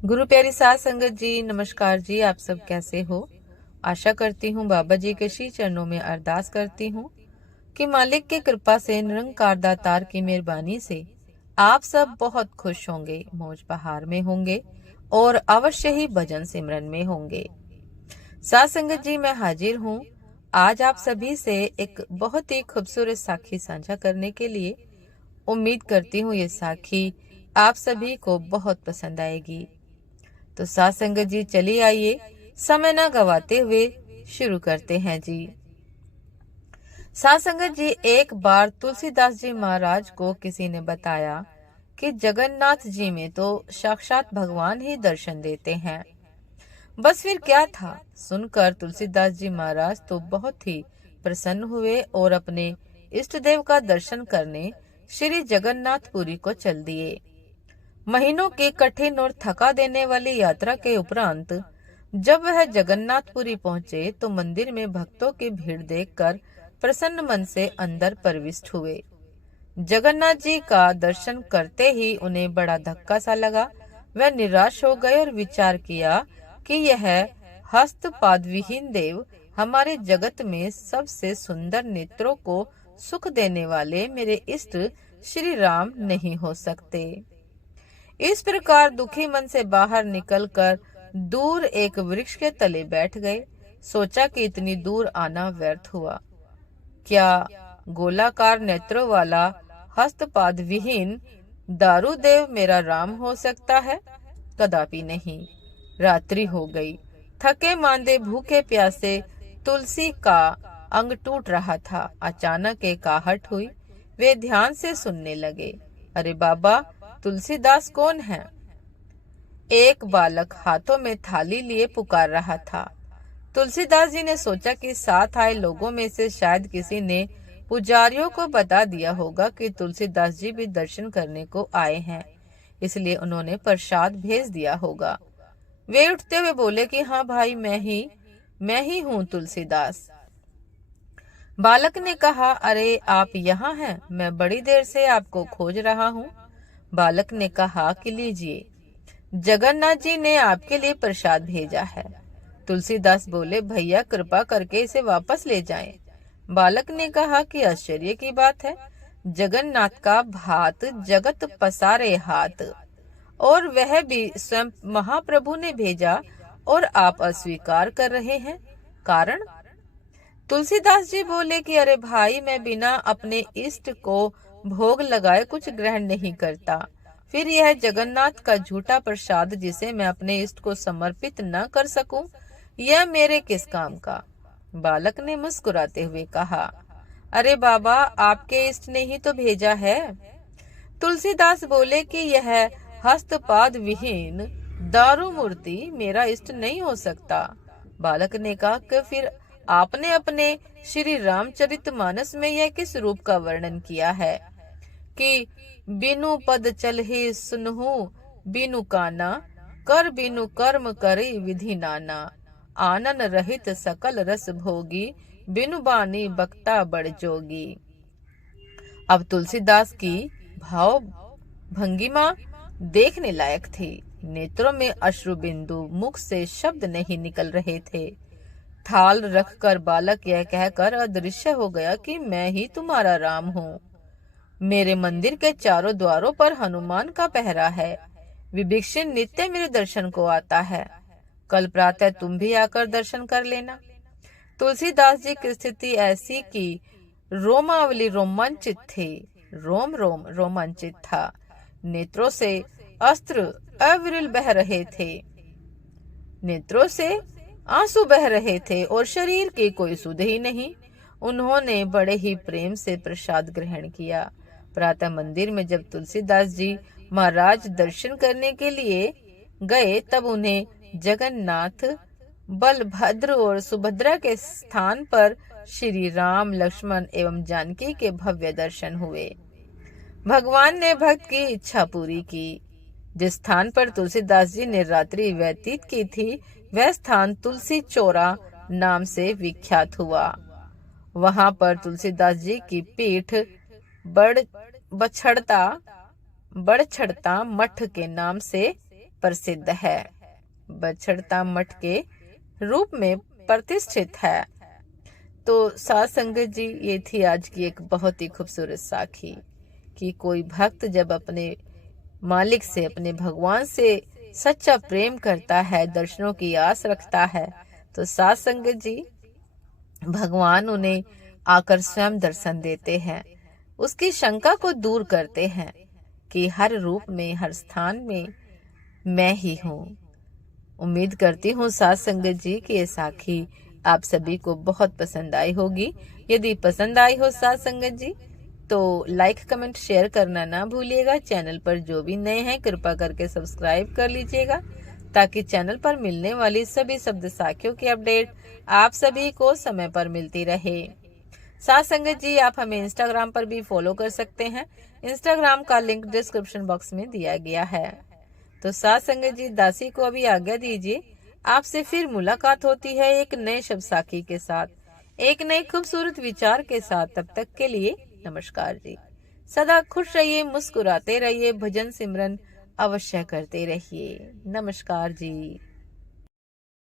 गुरु प्यारी साध संगत जी, नमस्कार जी। आप सब कैसे हो? आशा करती हूँ बाबा जी के श्री चरणों में अरदास करती हूँ कि मालिक की कृपा से, निरंकार दातार की मेहरबानी से आप सब बहुत खुश होंगे, मौज बहार में होंगे और अवश्य ही भजन सिमरन में होंगे। साध संगत जी, मैं हाजिर हूँ आज आप सभी से एक बहुत ही खूबसूरत साखी साझा करने के लिए। उम्मीद करती हूँ ये साखी आप सभी को बहुत पसंद आएगी। तो साथ संगत जी, चलिए आइए समय ना गवाते हुए शुरू करते हैं जी। साथ संगत जी, एक बार तुलसीदास जी महाराज को किसी ने बताया कि जगन्नाथ जी में तो साक्षात भगवान ही दर्शन देते हैं। बस फिर क्या था, सुनकर तुलसीदास जी महाराज तो बहुत ही प्रसन्न हुए और अपने इष्ट देव का दर्शन करने श्री जगन्नाथपुरी को चल दिए। महीनों की कठिन और थका देने वाली यात्रा के उपरांत जब वह जगन्नाथपुरी पहुंचे तो मंदिर में भक्तों की भीड़ देखकर प्रसन्न मन से अंदर प्रविष्ट हुए। जगन्नाथ जी का दर्शन करते ही उन्हें बड़ा धक्का सा लगा। वह निराश हो गए और विचार किया कि यह हस्तपाद विहीन देव हमारे जगत में सबसे सुंदर नेत्रों को सुख देने वाले मेरे इष्ट श्री राम नहीं हो सकते। इस प्रकार दुखी मन से बाहर निकलकर दूर एक वृक्ष के तले बैठ गए। सोचा कि इतनी दूर आना व्यर्थ हुआ। क्या गोलाकार नेत्रों वाला हस्तपाद विहीन दारूदेव मेरा राम हो सकता है? कदापि नहीं। रात्रि हो गई। थके मांदे भूखे प्यासे तुलसी का अंग टूट रहा था। अचानक एक आहट हुई। वे ध्यान से सुनने लगे। अरे बाबा, तुलसीदास कौन है? एक बालक हाथों में थाली लिए पुकार रहा था। तुलसीदास जी ने सोचा कि साथ आए लोगों में से शायद किसी ने पुजारियों को बता दिया होगा कि तुलसीदास जी भी दर्शन करने को आए हैं, इसलिए उन्होंने प्रसाद भेज दिया होगा। वे उठते हुए बोले कि हाँ भाई, मैं ही हूँ तुलसीदास। बालक ने कहा, अरे आप यहाँ हैं, मैं बड़ी देर से आपको खोज रहा हूँ। बालक ने कहा कि लीजिए, जगन्नाथ जी ने आपके लिए प्रसाद भेजा है। तुलसीदास बोले, भैया कृपा करके इसे वापस ले जाएं। बालक ने कहा कि आश्चर्य की बात है, जगन्नाथ का भात जगत पसारे हाथ, और वह भी स्वयं महाप्रभु ने भेजा और आप अस्वीकार कर रहे हैं, कारण? तुलसीदास जी बोले कि अरे भाई, मैं बिना अपने इष्ट को भोग लगाए कुछ ग्रहण नहीं करता। फिर यह जगन्नाथ का झूठा प्रसाद जिसे मैं अपने इष्ट को समर्पित न कर सकूं, यह मेरे किस काम का? बालक ने मुस्कुराते हुए कहा, अरे बाबा, आपके इष्ट ने ही तो भेजा है। तुलसीदास बोले कि यह हस्तपाद विहीन दारू मूर्ति मेरा इष्ट नहीं हो सकता। बालक ने कहा कि फिर आपने अपने श्री रामचरितमानस में यह किस रूप का वर्णन किया है कि बिनु पद चल ही सुनहु बिनु काना, कर बिनु कर्म करे विधि नाना, आनन रहित सकल रस भोगी, बिनु बानी बक्ता बड़ जोगी। अब तुलसीदास की भाव भंगिमा देखने लायक थी। नेत्रों में अश्रु बिंदु, मुख से शब्द नहीं निकल रहे थे। थाल रखकर बालक यह कहकर अदृश्य हो गया कि मैं ही तुम्हारा राम हूँ। मेरे मंदिर के चारों द्वारों पर हनुमान का पहरा है। विभीषण नित्य मेरे दर्शन को आता है। कल प्रातः तुम भी आकर दर्शन कर लेना। तुलसीदास जी की स्थिति ऐसी कि रोमावली रोमांचित थी, रोम रोम रोमांचित था। नेत्रों से अस्त्र अविरल बह रहे थे, नेत्रों से आंसू बह रहे थे और शरीर की कोई सुध ही नहीं। उन्होंने बड़े ही प्रेम से प्रसाद ग्रहण किया। प्रातः मंदिर में जब तुलसीदास जी महाराज दर्शन करने के लिए गए, तब उन्हें जगन्नाथ, बलभद्र और सुभद्रा के स्थान पर श्री राम, लक्ष्मण एवं जानकी के भव्य दर्शन हुए। भगवान ने भक्त की इच्छा पूरी की। जिस स्थान पर तुलसीदास जी ने रात्रि व्यतीत की थी, वह स्थान तुलसी चौरा नाम से विख्यात हुआ। वहां पर तुलसीदास जी की पीठ बड़छड़ता मठ के नाम से प्रसिद्ध है, बछड़ता मठ के रूप में प्रतिष्ठित है। तो साध संगत जी, ये थी आज की एक बहुत ही खूबसूरत साखी कि कोई भक्त जब अपने मालिक से, अपने भगवान से सच्चा प्रेम करता है, दर्शनों की आस रखता है, तो साध संगत जी भगवान उन्हें आकर स्वयं दर्शन देते हैं, उसकी शंका को दूर करते हैं कि हर रूप में, हर स्थान में मैं ही हूँ। उम्मीद करती हूँ साध संगत जी की ये साखी आप सभी को बहुत पसंद आई होगी। यदि पसंद आई हो साध संगत जी तो लाइक, कमेंट, शेयर करना ना भूलिएगा। चैनल पर जो भी नए हैं कृपा करके सब्सक्राइब कर लीजिएगा ताकि चैनल पर मिलने वाली सभी शब्द साखियों की अपडेट आप सभी को समय पर मिलती रहे। साथ संगत जी, आप हमें इंस्टाग्राम पर भी फॉलो कर सकते हैं। इंस्टाग्राम का लिंक डिस्क्रिप्शन बॉक्स में दिया गया है। तो साथ संगत जी, दासी को अभी आज्ञा दीजिए। आपसे फिर मुलाकात होती है एक नए शब्द साखी के साथ, एक नए खूबसूरत विचार के साथ। तब तक के लिए नमस्कार जी। सदा खुश रहिए, मुस्कुराते रहिए, भजन सिमरन अवश्य करते रहिए। नमस्कार जी।